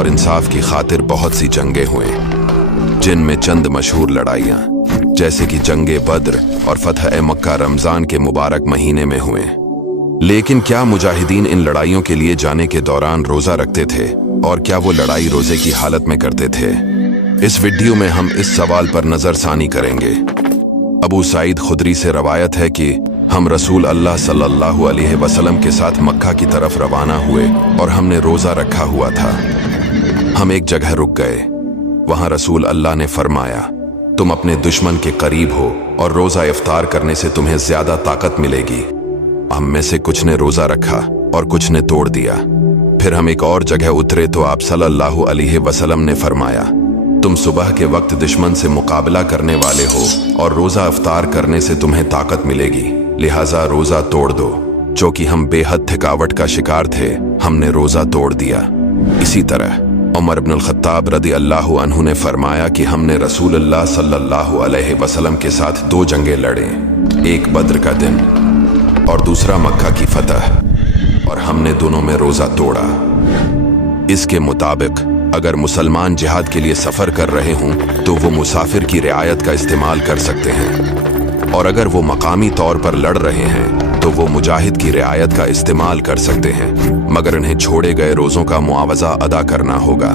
और इंसाफ की खातिर बहुत सी जंगें हुई, जिनमें चंद मशहूर लड़ाइयाँ जैसे कि जंगे बद्र और फतह मक्का रमजान के मुबारक महीने में हुए। लेकिन क्या मुजाहिदीन इन लड़ाइयों के लिए जाने के दौरान रोजा रखते थे, और क्या वो लड़ाई रोजे की हालत में करते थे? इस वीडियो में हम इस सवाल पर नजरसानी करेंगे। अबू सईद खुदरी से रवायत है कि हम रसूल अल्लाह सल्लल्लाहु अलैहि वसल्लम के साथ मक्का की तरफ रवाना हुए और हमने रोजा रखा हुआ था। हम एक जगह रुक गए। वहां रसूल अल्लाह ने फरमाया, तुम अपने दुश्मन के करीब हो और रोजा इफ्तार करने से तुम्हें ज्यादा ताकत मिलेगी। हम में से कुछ ने रोजा रखा और कुछ ने तोड़ दिया। फिर हम एक और जगह उतरे तो आप सल्लल्लाहु अलैहि वसल्लम ने फरमाया, तुम सुबह के वक्त दुश्मन से मुकाबला करने वाले हो और रोजा इफ्तार करने से तुम्हें ताकत मिलेगी, लिहाजा रोजा तोड़ दो। जो कि हम बेहद थकावट का शिकार थे, हमने रोजा तोड़ दिया। इसी तरह उमर इब्न अल-खत्ताब रदी अल्लाहु अन्हु ने फरमाया कि हमने रसूलुल्लाह सल्लल्लाहु अलैहि वसल्लम के साथ 2 जंगें लड़े, एक बद्र का दिन और दूसरा मक्का की फतह, और हमने दोनों में रोजा तोड़ा। इसके मुताबिक अगर मुसलमान जिहाद के लिए सफर कर रहे हों तो वो मुसाफिर की रियायत का इस्तेमाल कर सकते हैं, और अगर वो मकामी तौर पर लड़ रहे हैं तो वो मुजाहिद की रियायत का इस्तेमाल कर सकते हैं, मगर इन्हें छोड़े गए रोजों का मुआवजा अदा करना होगा।